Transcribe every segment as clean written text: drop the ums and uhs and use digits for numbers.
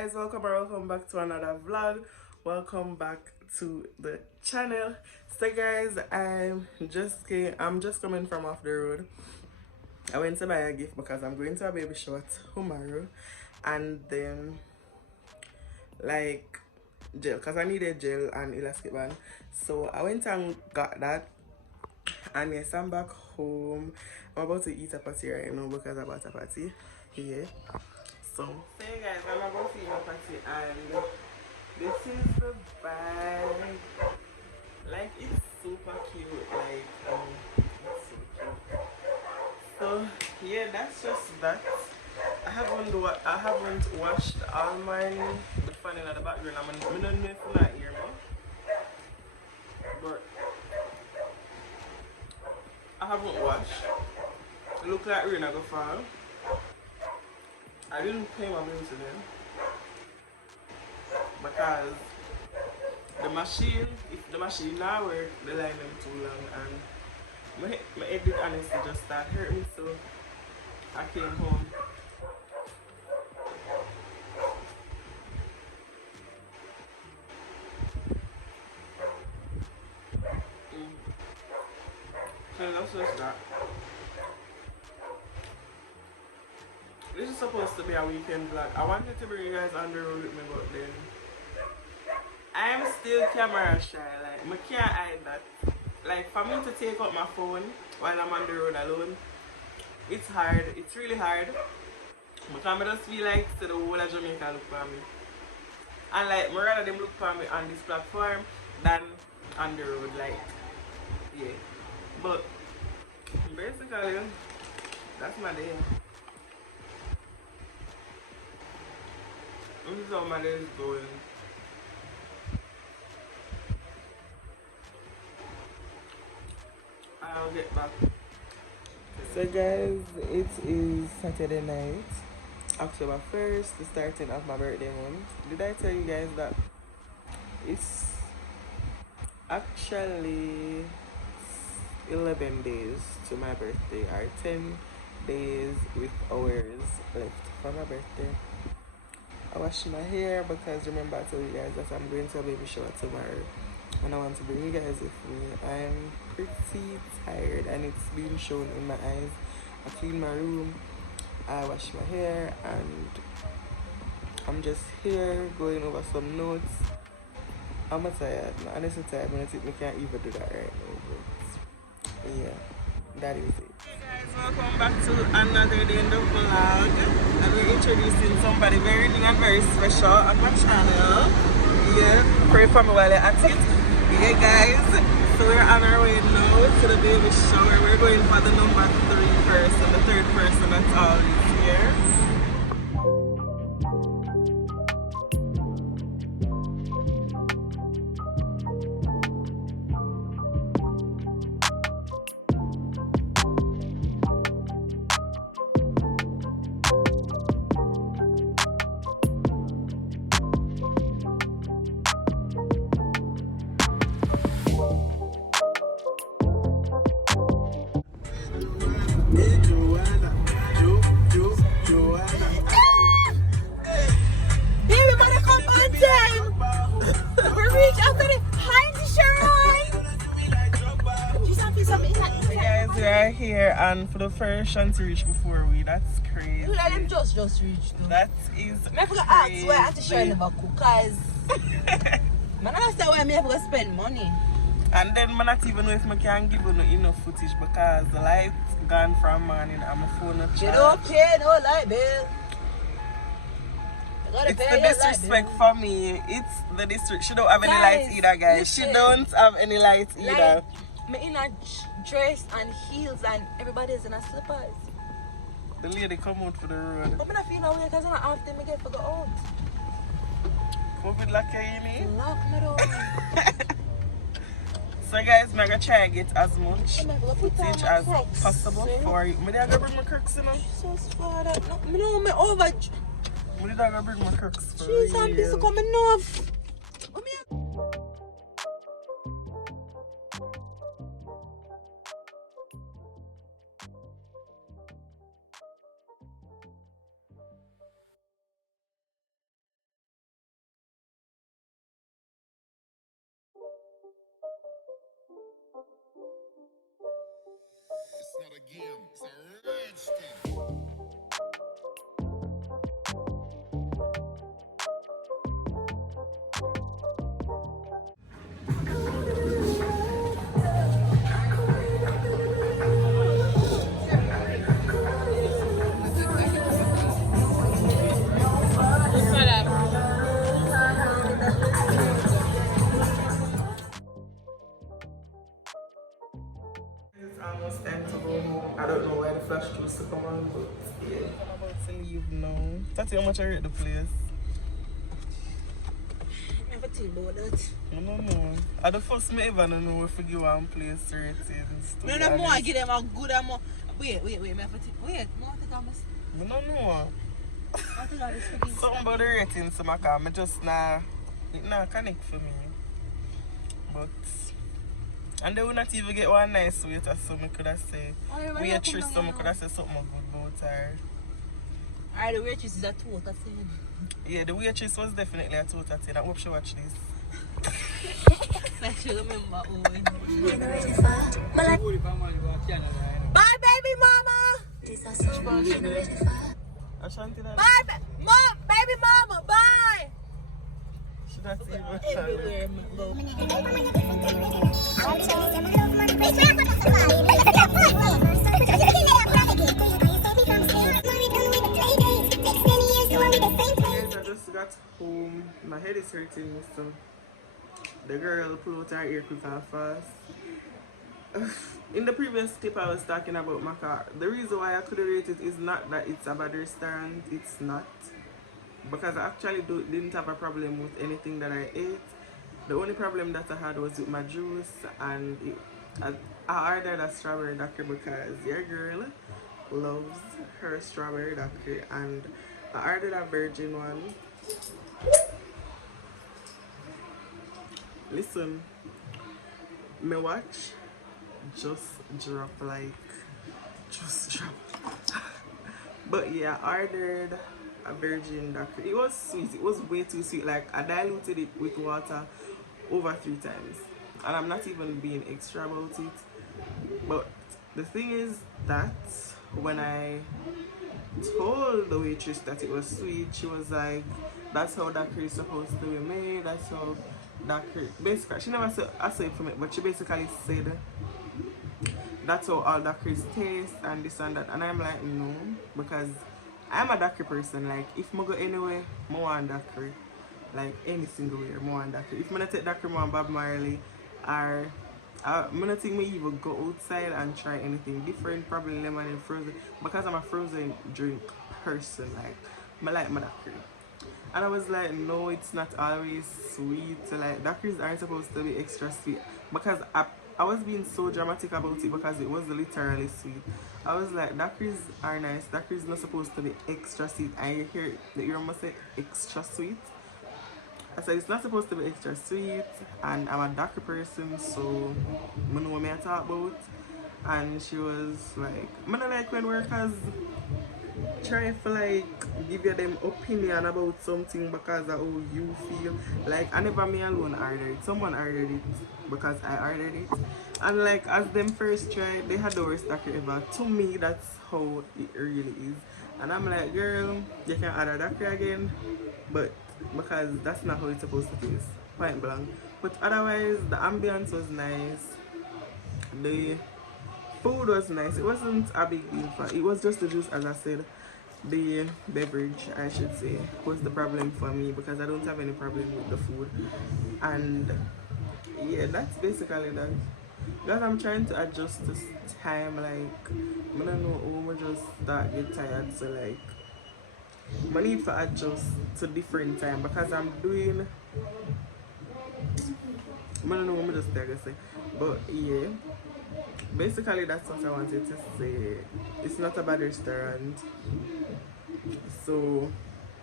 guys, welcome back to another vlog. Welcome back to the channel. So guys, I'm just coming from off the road. I went to buy a gift because I'm going to a baby shower tomorrow, and then like gel, because I needed gel and elastic band. So I went and got that, and yes, I'm back home. I'm about to eat a patty right now because I bought a patty here. So hey guys, I'm about to eat a patty, and this is the bag. Like, it's super cute. Like, it's so cute. So yeah, that's just that. I haven't washed all mine. The fan in the background. I don't know if you not hear me, but I haven't washed. Look like rain I go fall. I didn't pay my bill today because if the machine now work, the line them too long, and my edit honestly just started hurting me, so I came home. So that's just that. This is supposed to be a weekend vlog. I wanted to bring you guys on the road with me, but then I'm still camera shy. Like, I can't hide that. Like, for me to take out my phone while I'm on the road alone, it's hard. It's really hard. Because I just feel like so the whole of Jamaica look for me. And like, more rather them look for me on this platform than on the road. Like, yeah. But basically, that's my day. This is how my day is going. I'll get back. So guys, it is Saturday night, October 1st, the starting of my birthday month. Did I tell you guys that it's actually 11 days to my birthday, or 10 days with hours left for my birthday. I washed my hair because remember I told you guys that I'm going to a baby shower tomorrow, and I want to bring you guys with me. I'm pretty tired and it's been shown in my eyes. I cleaned my room, I washed my hair, and I'm just here going over some notes. I'm tired. I'm honestly tired. I can't even do that right now, but yeah, that is it. Hey guys, welcome back to another day in the vlog. And we're introducing somebody very new and very special on my channel. Yeah, pray for me while you're at it. Yeah guys, so we're on our way now to the baby shower. We're going for the number 3 person, the third person that's always here. We are here, and for the first chance to reach before we, that's crazy. Let them just reach though. That is I forgot to ask why Auntie Sharon never cook, cause man, I understand why I have to spend money. And then I not even know if I can give you enough footage because the light's gone from morning and my phone not charged. You don't pay no light bill. It's the disrespect for me. It's the disrespect. She don't have any lights either, guys. Listen, she don't have any lights either. Me in a dress and heels and everybody's in a slippers. The lady come out for the road. But I feel no way because I don't have them again for go out. COVID lock you mean? Lock me down. So guys, I'm gonna try to get as much footage as possible for you. I'm gonna bring my crooks, you know? Jesus, Father. No, me over. I'm gonna bring my crooks for Jesus, I'm busy coming off. not a game, it's a rich thing. It's almost time to go home. I don't know why the flash used to come on, but yeah. I'm about to leave now. That's how much I rate the place. I never think about that. I don't know. I the first me ever don't know if you give one place ratings. No, no more. I give them a good amount. Wait. Me have to think. Wait, more to come. I don't know. I think I was speaking. Something about the ratings to Macau. I just nah, it not connect for me. But and they will not even get one nice waiter, so I could have said waitress, so I could have said something good about her. Alright, the waitress is a 2 out of 10. Yeah, the waitress was definitely a 2 out of 10. I hope she watch this. Like she remember Owen. Bye, baby mama. Ashanti, Bye, baby mama. Bye. Should I see what Everywhere go. I just got home. My head is hurting me, so the girl pulled out her ear quick and fast. In the previous clip I was talking about Macau. The reason why I couldn't rate it is not that it's a bad restaurant. It's not. Because I actually didn't have a problem with anything that I ate. The only problem that I had was with my juice, and I ordered a strawberry daiquiri because your girl loves her strawberry daiquiri, and I ordered a virgin one. Listen, my watch just dropped, but yeah, I ordered a virgin daiquiri. It was sweet. It was way too sweet. Like, I diluted it with water over 3 times, and I'm not even being extra about it. But the thing is that when I told the waitress that it was sweet, she was like, that's how daiquiri is supposed to be made. That's how daiquiri, basically, she never said aside from it, but she basically said that's how all daiquiris taste and this and that. And I'm like, no, because I'm a daiquiri person. Like, if I go anywhere, I want daiquiri. Like, any single way, I want daiquiri. If I take daiquiri, I want Bob Marley, or I don't think I even go outside and try anything different, probably lemon and frozen, because I'm a frozen drink person. Like, I like my daiquiri. And I was like, no, it's not always sweet. So, like, daiquiris aren't supposed to be extra sweet, because I was being so dramatic about it because it was literally sweet. I was like, daiquiris are nice. Daiquiris not supposed to be extra sweet. And you hear the ear must say extra sweet. I said it's not supposed to be extra sweet, and I'm a daiquiri person, so I know what I talk about. And she was like, I don't like when workers try to like give you them opinion about something because of how you feel. Like, I never me alone ordered it. Someone ordered it because I ordered it. And like, as them first tried, they had the worst daiquiri ever. To me, that's how it really is. And I'm like, girl, you can order daiquiri again, but because that's not how it's supposed to taste. Point blank. But otherwise, the ambience was nice. The food was nice. It wasn't a big deal for it. Was just the juice, as I said. The beverage, I should say, was the problem for me because I don't have any problem with the food. And yeah, that's basically that. Because I'm trying to adjust to time. Like, I don't know how I just start get tired. So like, I need to adjust to different time because I'm doing, I don't know what I just trying to say. But yeah, basically that's what I wanted to say. It's not a bad restaurant. So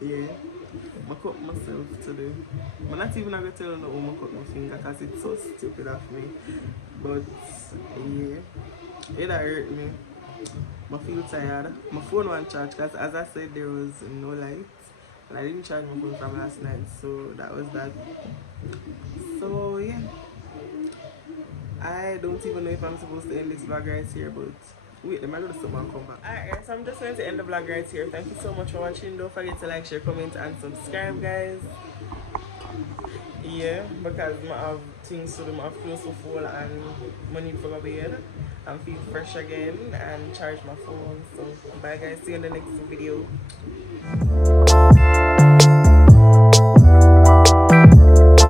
yeah, I cut myself today. I'm not even going to tell you how I cut my finger because it's so stupid of me. But yeah, it hurt me. I feel tired. My phone won't charge because, as I said, there was no light. And I didn't charge my phone from last night, so that was that. So yeah, I don't even know if I'm supposed to end this vlog right here, but Wait, the man do something and come back. Alright, so I'm just going to end the vlog right here. Thank you so much for watching. Don't forget to like, share, comment, and subscribe, guys. Yeah, because I have things to do, I feel so full and money for my bed and feel fresh again and charge my phone. So bye guys, see you in the next video.